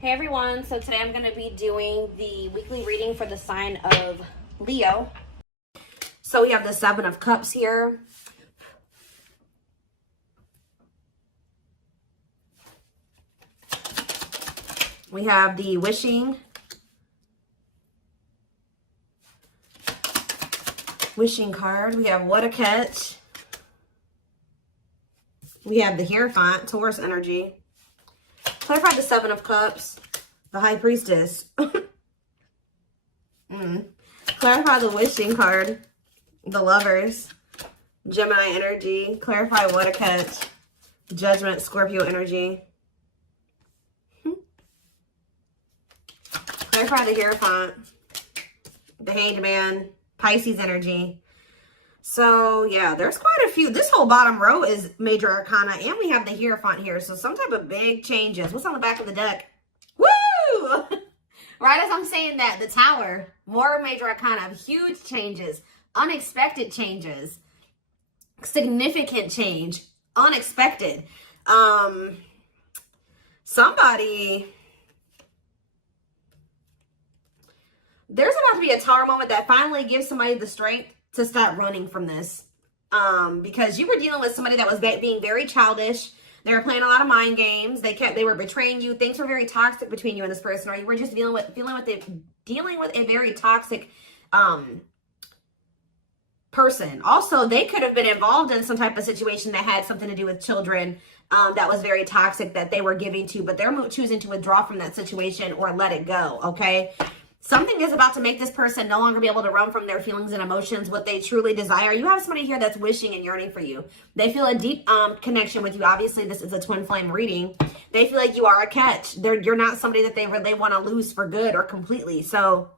Hey everyone, so today I'm going to be doing the weekly reading for the sign of Leo. So we have the Seven of Cups here. We have the wishing card. We have what a catch. We have the Hierophant, Taurus energy. Clarify the Seven of Cups, the High Priestess. Clarify the wishing card, the Lovers, Gemini energy. Clarify what a catch, Judgment, Scorpio energy. Clarify the Hierophant, the Hanged Man, Pisces energy. So, yeah, there's quite a few. This whole bottom row is major arcana, and we have the Hierophant here. So, some type of big changes. What's on the back of the deck? Woo! Right as I'm saying that, the Tower, more major arcana, huge changes, unexpected changes, significant change, unexpected. Somebody... There's about to be a Tower moment that finally gives somebody the strength to stop running from this. Because you were dealing with somebody that was being very childish. They were playing a lot of mind games. They were betraying you. Things were very toxic between you and this person, or you were just dealing with a very toxic person. Also, they could have been involved in some type of situation that had something to do with children that was very toxic that they were giving to, but they're choosing to withdraw from that situation or let it go, okay? Something is about to make this person no longer be able to run from their feelings and emotions, what they truly desire. You have somebody here that's wishing and yearning for you. They feel a deep connection with you. Obviously, this is a twin flame reading. They feel like you are a catch. You're not somebody that they want to lose for good or completely. So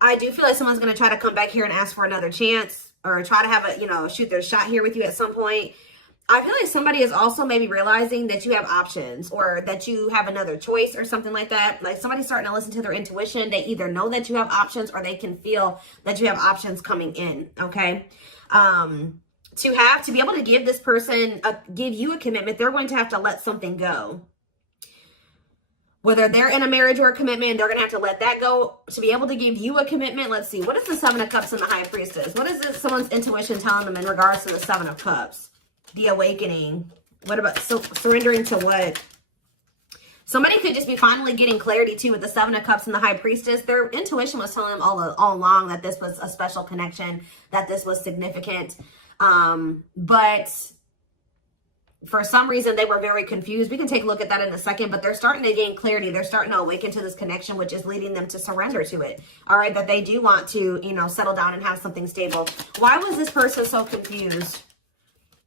I do feel like someone's going to try to come back here and ask for another chance or try to have a, shoot their shot here with you at some point. I feel like somebody is also maybe realizing that you have options or that you have another choice or something like that. Like somebody's starting to listen to their intuition. They either know that you have options or they can feel that you have options coming in, okay? To be able to give this person, give you a commitment, they're going to have to let something go. Whether they're in a marriage or a commitment, they're going to have to let that go to be able to give you a commitment. Let's see. What is the Seven of Cups and the High Priestess? What is someone's intuition telling them in regards to the Seven of Cups? The awakening. What about surrendering to what? Somebody could just be finally getting clarity too with the Seven of Cups and the High Priestess. Their intuition was telling them all along that this was a special connection, that this was significant. But for some reason, they were very confused. We can take a look at that in a second, but they're starting to gain clarity. They're starting to awaken to this connection, which is leading them to surrender to it. All right, that they do want to, settle down and have something stable. Why was this person so confused?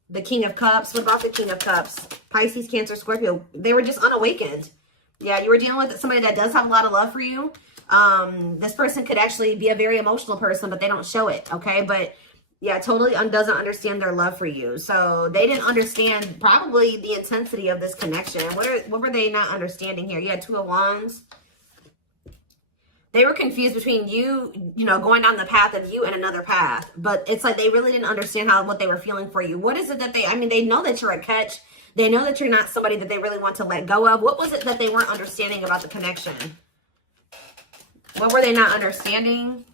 The King of Cups. What about the King of Cups? Pisces, Cancer, Scorpio. They were just unawakened. Yeah, you were dealing with somebody that does have a lot of love for you. This person could actually be a very emotional person, but they don't show it, okay? But yeah, totally doesn't understand their love for you. So they didn't understand probably the intensity of this connection. What were they not understanding here? You had Two of Wands. They were confused between you, going down the path of you and another path. But it's like they really didn't understand what they were feeling for you. What is it that they know that you're a catch. They know that you're not somebody that they really want to let go of. What was it that they weren't understanding about the connection? What were they not understanding?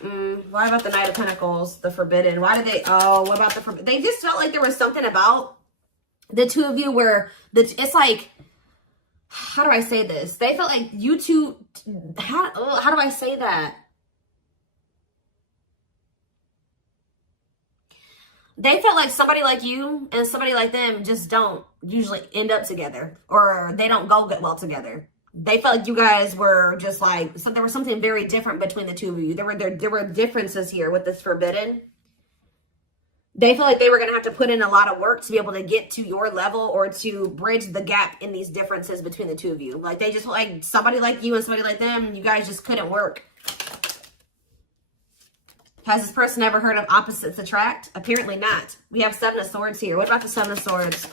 What about the Knight of Pentacles, the Forbidden? What about the Forbidden? They just felt like there was something about the two of you where it's like, how do I say this? They felt like you two, how do I say that? They felt like somebody like you and somebody like them just don't usually end up together, or they don't go get well together. They felt like you guys were just like, so there was something very different between the two of you. There were differences here with this Forbidden. They feel like they were going to have to put in a lot of work to be able to get to your level or to bridge the gap in these differences between the two of you. Like they just like somebody like you and somebody like them, you guys just couldn't work. Has this person ever heard of opposites attract? Apparently not. We have Seven of Swords here. What about the Seven of Swords?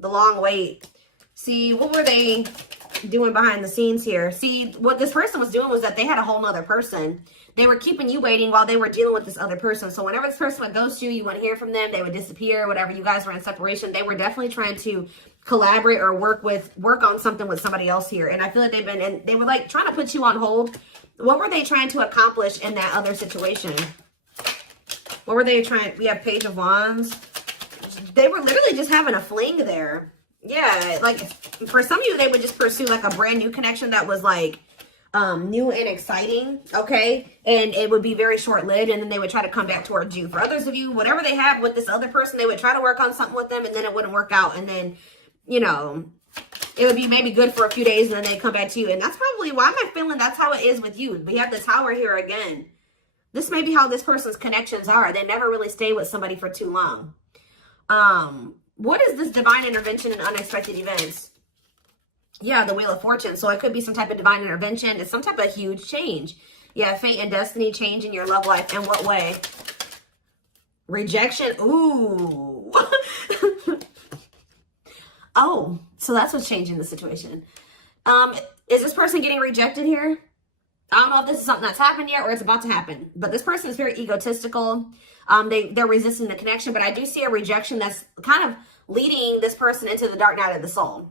The long wait. See, what were they doing behind the scenes here. See, what this person was doing was that they had a whole nother person. They were keeping you waiting while they were dealing with this other person. So whenever this person would ghost you, you wouldn't hear from them. They would disappear. Whatever, you guys were in separation. They were definitely trying to collaborate or work on something with somebody else here. And I feel like they were like trying to put you on hold. What were they trying to accomplish in that other situation? What were they trying? We have Page of Wands. They were literally just having a fling there. Yeah, like for some of you, they would just pursue like a brand new connection that was like new and exciting, okay? And it would be very short-lived, and then they would try to come back towards you. For others of you, whatever they have with this other person, they would try to work on something with them, and then it wouldn't work out. And then, you know, it would be maybe good for a few days, and then they come back to you. And that's probably why I'm feeling that's how it is with you. We have the Tower here again. This may be how this person's connections are. They never really stay with somebody for too long. What is this divine intervention and unexpected events? Yeah, the Wheel of Fortune. So it could be some type of divine intervention. It's some type of huge change. Yeah, fate and destiny change in your love life. In what way? Rejection. Ooh. Oh, so that's what's changing the situation. Is this person getting rejected here? I don't know if this is something that's happened yet or it's about to happen. But this person is very egotistical. They're resisting the connection. But I do see a rejection that's kind of leading this person into the dark night of the soul.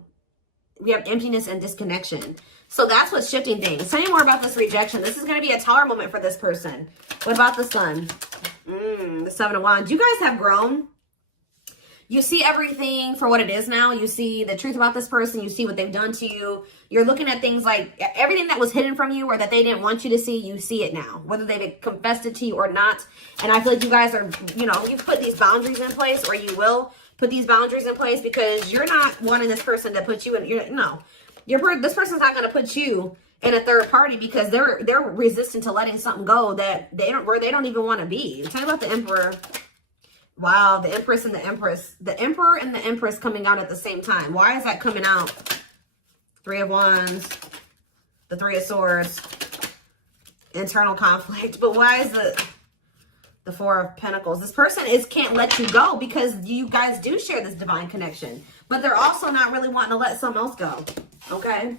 We have emptiness and disconnection. So that's what's shifting things. Tell me more about this rejection. This is going to be a Tower moment for this person. What about the Sun? The Seven of Wands. You guys have grown. You see everything for what it is now. You see the truth about this person. You see what they've done to you. You're looking at things like everything that was hidden from you or that they didn't want you to see, you see it now. Whether they've confessed it to you or not. And I feel like you guys are, you know, you've put these boundaries in place, or you will put these boundaries in place, because you're not wanting this person to put you in. This person's not going to put you in a third party because they're resistant to letting something go that they don't even want to be. Tell me about the Emperor. Wow, the Empress and the Empress. The Emperor and the Empress coming out at the same time. Why is that coming out? Three of Wands, the Three of Swords, internal conflict. But why is the Four of Pentacles? This person can't let you go because you guys do share this divine connection. But they're also not really wanting to let someone else go. Okay?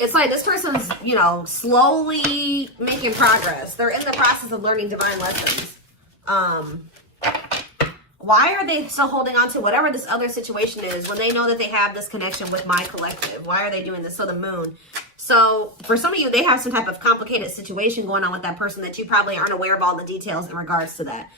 It's like this person's, you know, slowly making progress. They're in the process of learning divine lessons. Why are they still holding on to whatever this other situation is when they know that they have this connection with my collective? Why are they doing this? So the Moon. So for some of you, they have some type of complicated situation going on with that person that you probably aren't aware of all the details in regards to that.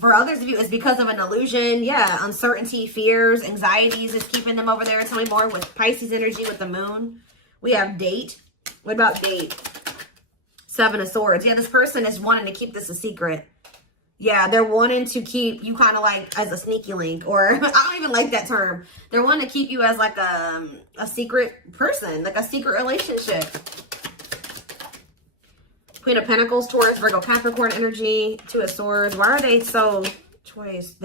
For others of you, it's because of an illusion. Yeah, uncertainty, fears, anxieties is keeping them over there. Tell me more with Pisces energy with the Moon. We have Date. What about Date? Seven of Swords. Yeah, this person is wanting to keep this a secret. Yeah, they're wanting to keep you kind of like as a sneaky link, or I don't even like that term. They're wanting to keep you as like a secret person, like a secret relationship. Queen of Pentacles, Taurus, Virgo, Capricorn energy, Two of Swords. Why are they so choice?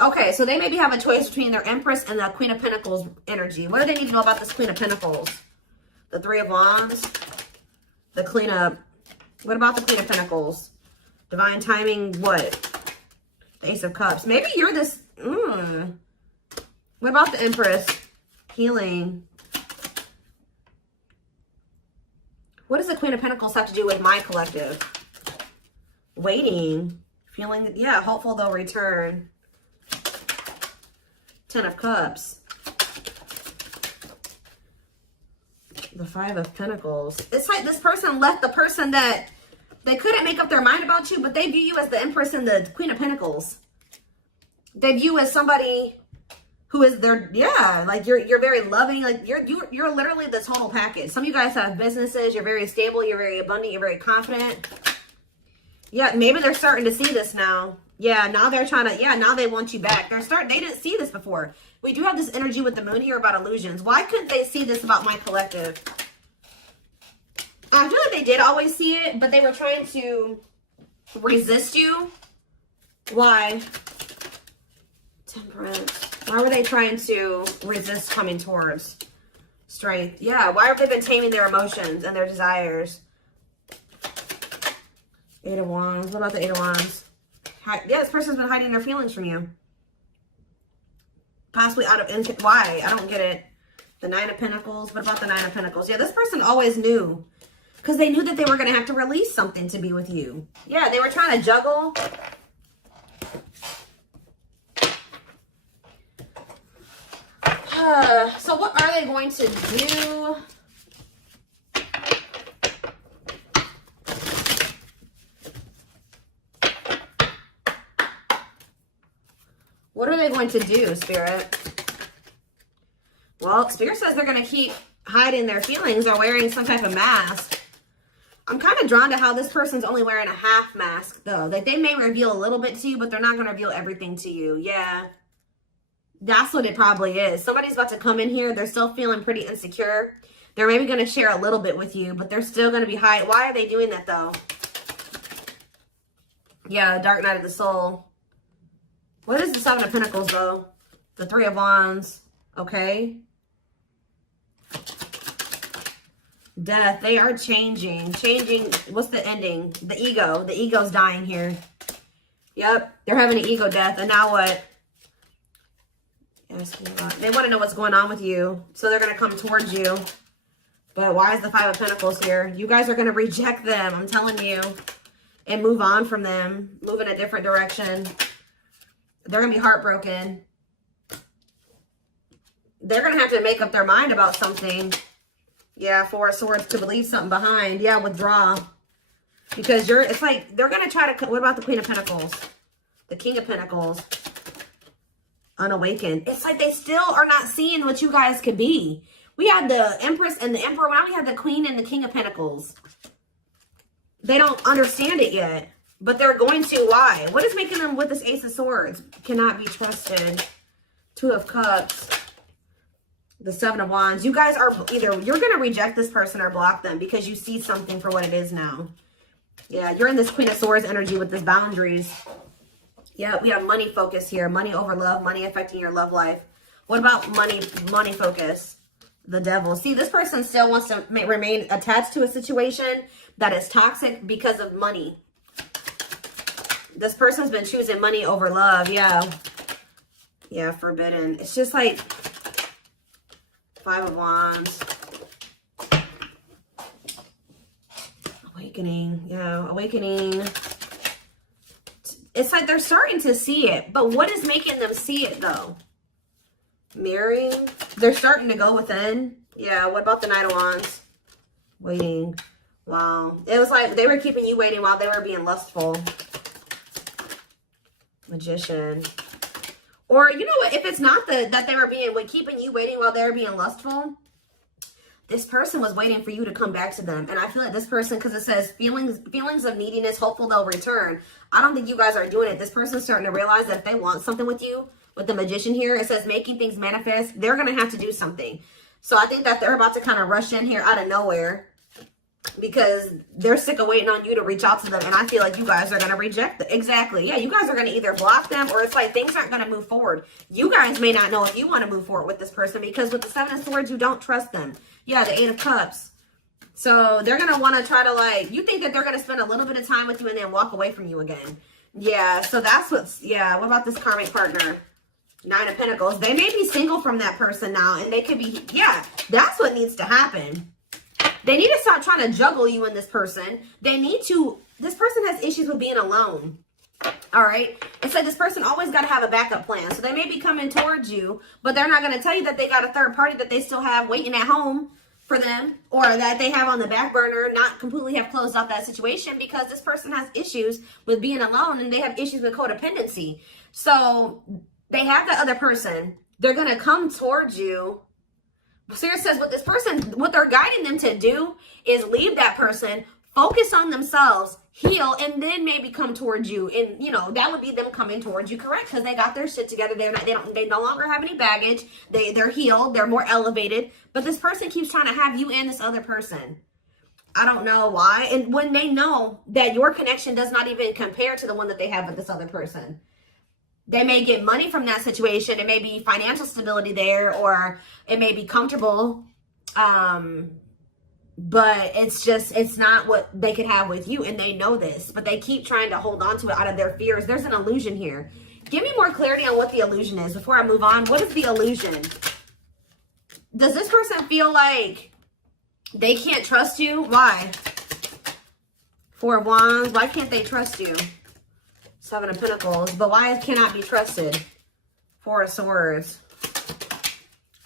Okay, so they maybe have a choice between their Empress and the Queen of Pentacles energy. What do they need to know about this Queen of Pentacles? The Three of Wands, the Queen of... What about the Queen of Pentacles? Divine timing, what? The Ace of Cups. Maybe you're this... What about the Empress? Healing. What does the Queen of Pentacles have to do with my collective? Waiting. Feeling... Yeah, hopeful they'll return. Ten of Cups. The Five of Pentacles. It's like this person left the person that they couldn't make up their mind about you, but they view you as the Empress and the Queen of Pentacles. They view you as somebody who is their, yeah, like you're very loving, like you're literally the total package. Some of you guys have businesses, you're very stable, you're very abundant, you're very confident. Yeah, maybe they're starting to see this now. Yeah, now they're trying to, yeah, now they want you back. They didn't see this before. We do have this energy with the Moon here about illusions. Why couldn't they see this about my collective? I feel like they did always see it, but they were trying to resist you. Why? Temperance. Why were they trying to resist coming towards strength? Yeah, why have they been taming their emotions and their desires? Eight of Wands. What about the Eight of Wands? Yeah, this person's been hiding their feelings from you. Possibly out of, why? I don't get it. The Nine of Pentacles. What about the Nine of Pentacles? Yeah, this person always knew. Because they knew that they were going to have to release something to be with you. Yeah, they were trying to juggle. So what are they going to do? What are they going to do, Spirit? Well, Spirit says they're going to keep hiding their feelings or wearing some type of mask. I'm kind of drawn to how this person's only wearing a half mask, though. Like, they may reveal a little bit to you, but they're not going to reveal everything to you. Yeah. That's what it probably is. Somebody's about to come in here. They're still feeling pretty insecure. They're maybe going to share a little bit with you, but they're still going to be hiding. Why are they doing that, though? Yeah, Dark Night of the Soul. What is the Seven of Pentacles, though? The Three of Wands. Okay. Death. They are changing. Changing. What's the ending? The ego. The ego's dying here. Yep. They're having an ego death. And now what? They want to know what's going on with you. So they're going to come towards you. But why is the Five of Pentacles here? You guys are going to reject them. I'm telling you. And move on from them. Move in a different direction. They're going to be heartbroken. They're going to have to make up their mind about something. Yeah, Four of Swords, to leave something behind. Yeah, withdraw. Because it's like, they're going to try to, what about the Queen of Pentacles? The King of Pentacles. Unawakened. It's like they still are not seeing what you guys could be. We had the Empress and the Emperor. Now we have the Queen and the King of Pentacles. They don't understand it yet. But they're going to. Why? What is making them with this Ace of Swords? Cannot be trusted. Two of Cups. The Seven of Wands. You guys are either, you're going to reject this person or block them because you see something for what it is now. Yeah, you're in this Queen of Swords energy with this boundaries. Yeah, we have money focus here. Money over love. Money affecting your love life. What about money focus? The Devil. See, this person still wants to remain attached to a situation that is toxic because of money. This person's been choosing money over love. Yeah. Yeah, forbidden. It's just like Five of Wands. Awakening. Yeah, awakening. It's like they're starting to see it. But what is making them see it, though? Mirroring. They're starting to go within. Yeah, what about the Knight of Wands? Waiting. Wow. It was like they were keeping you waiting while they were being lustful. Magician. Or, you know what? If it's not that they were keeping you waiting while they were being lustful, this person was waiting for you to come back to them. And I feel like this person, because it says feelings of neediness, hopeful they'll return. I don't think you guys are doing it. This person's starting to realize that if they want something with you, with the Magician here, it says making things manifest, they're going to have to do something. So I think that they're about to kind of rush in here out of nowhere because they're sick of waiting on you to reach out to them. And I feel like you guys are going to reject them. Exactly. Yeah, you guys are going to either block them or it's like things aren't going to move forward. You guys may not know if you want to move forward with this person because with the Seven of Swords, you don't trust them. Yeah, the Eight of Cups. So they're going to want to try to like, you think that they're going to spend a little bit of time with you and then walk away from you again. Yeah, so that's what's, yeah. What about this karmic partner? Nine of Pentacles. They may be single from that person now and they could be, yeah, that's what needs to happen. They need to stop trying to juggle you and this person. They need to, this person has issues with being alone. All right. It's like this person always got to have a backup plan. So they may be coming towards you, but they're not going to tell you that they got a third party that they still have waiting at home for them or that they have on the back burner, not completely have closed out that situation because this person has issues with being alone and they have issues with codependency. So they have that other person. They're going to come towards you. Spirit says what this person, what they're guiding them to do is leave that person, focus on themselves, heal, and then maybe come towards you. And, you know, that would be them coming towards you, correct? Because they got their shit together. They no longer have any baggage. They're healed. They're more elevated. But this person keeps trying to have you and this other person. I don't know why. And when they know that your connection does not even compare to the one that they have with this other person. They may get money from that situation. It may be financial stability there, or it may be comfortable. But it's not what they could have with you. And they know this, but they keep trying to hold on to it out of their fears. There's an illusion here. Give me more clarity on what the illusion is before I move on. What is the illusion? Does this person feel like they can't trust you? Why? Four of Wands. Why can't they trust you? Seven of Pentacles. But why it cannot be trusted? Four of Swords.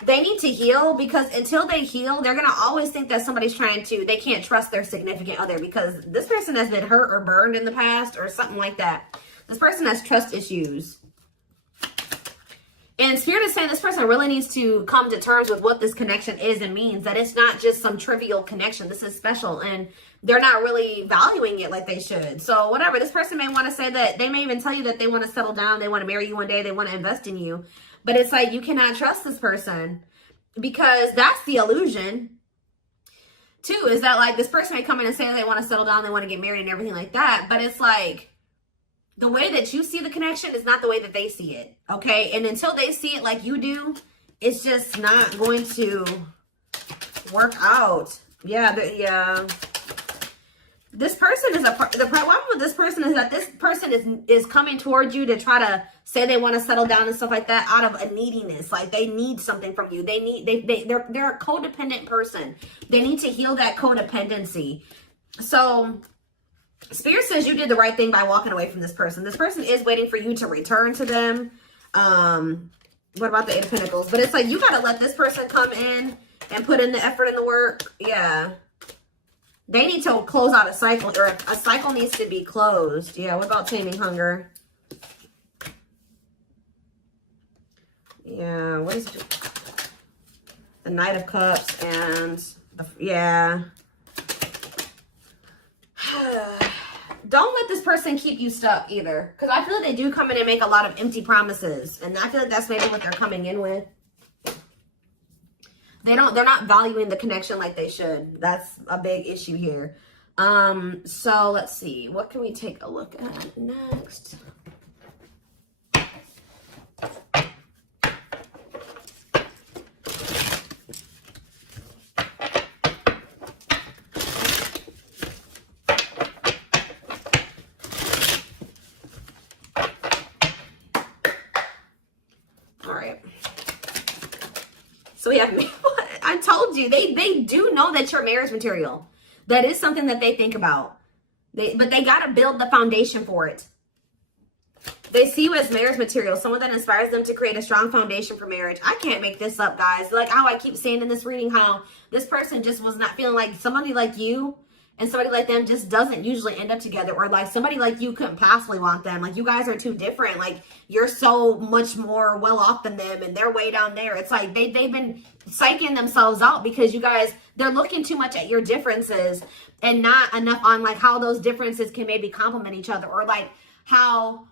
They need to heal, because until they heal, they're going to always think that somebody's they can't trust their significant other, because this person has been hurt or burned in the past or something like that. This person has trust issues. And Spirit is saying this person really needs to come to terms with what this connection is and means, that it's not just some trivial connection. This is special, and they're not really valuing it like they should. So whatever, this person may want to say that, they may even tell you that they want to settle down, they want to marry you one day, they want to invest in you. But it's like, you cannot trust this person, because that's the illusion. Too, is that like this person may come in and say they want to settle down, they want to get married and everything like that. But it's like, the way that you see the connection is not the way that they see it, okay? And until they see it like you do, it's just not going to work out. Yeah, This person is the problem with this person is that this person is coming towards you to try to say they want to settle down and stuff like that out of a neediness. Like, they need something from you. They're a codependent person. They need to heal that codependency. So Spirit says you did the right thing by walking away from this person. This person is waiting for you to return to them. What about the Eight of Pentacles? But it's like, you got to let this person come in and put in the effort and the work. Yeah. They need to close out a cycle, or a cycle needs to be closed. Yeah, what about taming hunger? Yeah, what is it? The Knight of Cups and yeah. Don't let this person keep you stuck either, because I feel like they do come in and make a lot of empty promises, and I feel like that's maybe what they're coming in with. They're not valuing the connection like they should. That's a big issue here. So let's see. What can we take a look at next? All right. So we have, I told you, they do know that you're marriage material. That is something that they think about. But they got to build the foundation for it. They see you as marriage material, someone that inspires them to create a strong foundation for marriage. I can't make this up, guys. Like how I keep saying in this reading, how this person just was not feeling like somebody like you and somebody like them just doesn't usually end up together, or like somebody like you couldn't possibly want them. Like, you guys are too different. Like, you're so much more well off than them, and they're way down there. It's like they've been psyching themselves out because you guys, they're looking too much at your differences and not enough on like how those differences can maybe complement each other, or like how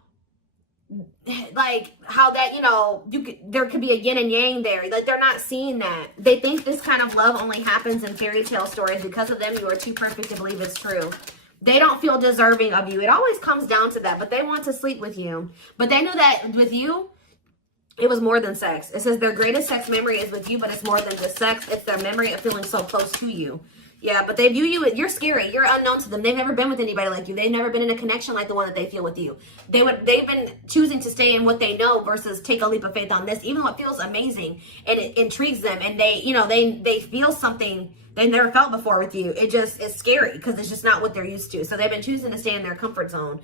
that, you know, there could be a yin and yang there. Like, they're not seeing that. They think this kind of love only happens in fairy tale stories. Because of them, you are too perfect to believe it's true. They don't feel deserving of you. It always comes down to that, but they want to sleep with you. But they know that with you, it was more than sex. It says their greatest sex memory is with you, but it's more than just sex. It's their memory of feeling so close to you. Yeah, but they view you, you're scary. You're unknown to them. They've never been with anybody like you. They've never been in a connection like the one that they feel with you. They've been choosing to stay in what they know versus take a leap of faith on this, even though it feels amazing and it intrigues them. And they, you know, they feel something they never felt before with you. It just is scary because it's just not what they're used to. So they've been choosing to stay in their comfort zone.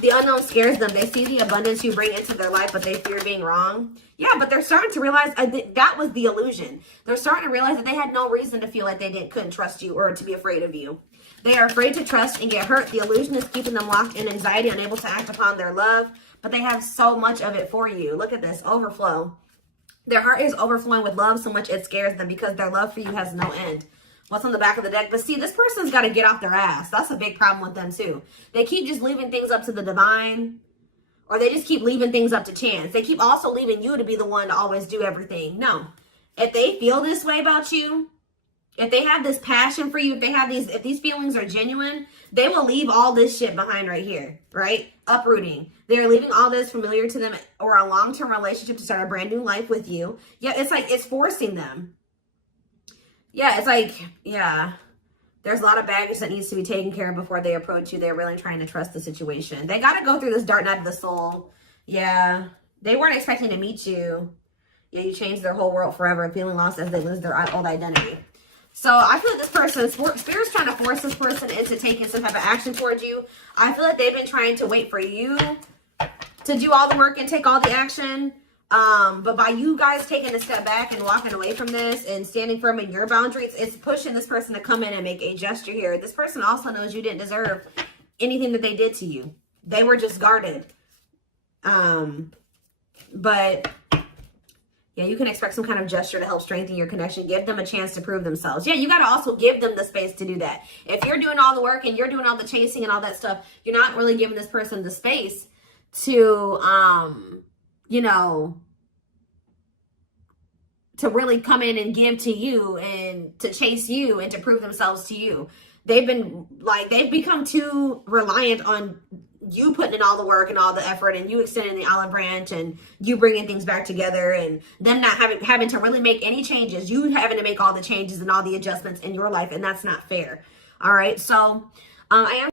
The unknown scares them. They see the abundance you bring into their life, but they fear being wrong. Yeah, but they're starting to realize that was the illusion. They're starting to realize that they had no reason to feel like they couldn't trust you or to be afraid of you. They are afraid to trust and get hurt. The illusion is keeping them locked in anxiety, unable to act upon their love, but they have so much of it for you. Look at this, overflow. Their heart is overflowing with love so much it scares them because their love for you has no end. What's on the back of the deck? But see, this person's got to get off their ass. That's a big problem with them too. They keep just leaving things up to the divine, or they just keep leaving things up to chance. They keep also leaving you to be the one to always do everything. No. If they feel this way about you, if they have this passion for you, if these feelings are genuine, they will leave all this shit behind right here, right? Uprooting. They're leaving all this familiar to them or a long-term relationship to start a brand new life with you. Yeah, it's like it's forcing them. Yeah, it's like, yeah, there's a lot of baggage that needs to be taken care of before they approach you. They're really trying to trust the situation. They got to go through this dark night of the soul. Yeah, they weren't expecting to meet you. Yeah, you changed their whole world forever, feeling lost as they lose their old identity. So I feel like this person, Spirit's trying to force this person into taking some type of action towards you. I feel like they've been trying to wait for you to do all the work and take all the action. But by you guys taking a step back and walking away from this and standing firm in your boundaries, it's pushing this person to come in and make a gesture here. This person also knows you didn't deserve anything that they did to you. They were just guarded. But yeah, you can expect some kind of gesture to help strengthen your connection. Give them a chance to prove themselves. Yeah, you got to also give them the space to do that. If you're doing all the work and you're doing all the chasing and all that stuff, you're not really giving this person the space to, you know, to really come in and give to you and to chase you and to prove themselves to you. They've become too reliant on you putting in all the work and all the effort and you extending the olive branch and you bringing things back together and them not having to really make any changes. You having to make all the changes and all the adjustments in your life, and that's not fair. All right. So I am